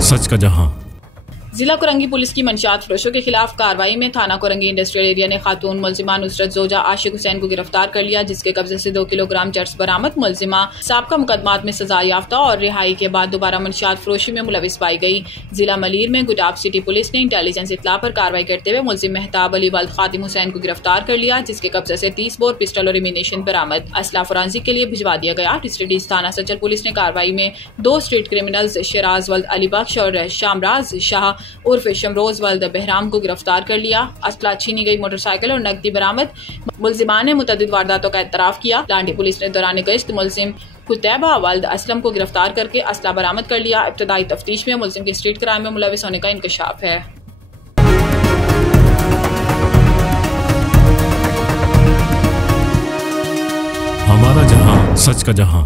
सच का जहां। जिला कोरंगी पुलिस की मंशियात फरोशों के खिलाफ कार्रवाई में थाना कोरंगी इंडस्ट्रियल एरिया ने खातून मुलजिमा नुसरत जोजा आशिक हुसैन को गिरफ्तार कर लिया, जिसके कब्जे से 2 किलोग्राम चर्स बरामद। मुलजिमा साबका मुकदमात में सजा याफ्ता और रिहाई के बाद दोबारा मंशियात फरोशी में मुलविस पाई गई। जिला मलीर में गुडाब सिटी पुलिस ने इंटेलिजेंस इत्तला पर कार्रवाई करते हुए मुलजिम मेहताब अली वल्द खातिम हुसैन को गिरफ्तार कर लिया, जिसके कब्जे से 30 बोर पिस्टल और एमिनेशन बरामद। असला फोरेंसिक के लिए भिजवा दिया गया। डिस्ट्रिक्ट ईस्ट थाना सचल पुलिस ने कार्रवाई में 2 स्ट्रीट क्रिमिनल्स शराज वल्द अली बख्श और शामराज शाह उर्फ शमरोज वल्द बहराम को गिरफ्तार कर लिया। असला, छीनी गई मोटरसाइकिल और नकदी बरामद। मुलजिमान ने मुतअद्दिद वारदातों का एतराफ किया। लांडी पुलिस ने दौरान गश्त मुलजिम कुतैबा वल्द असलम को गिरफ्तार करके असला बरामद कर लिया। इब्तदाई तफ्तीश में मुलजिम के स्ट्रीट क्राइम में मुलविस होने का इंकशाफ है। हमारा जहां, सच का जहां।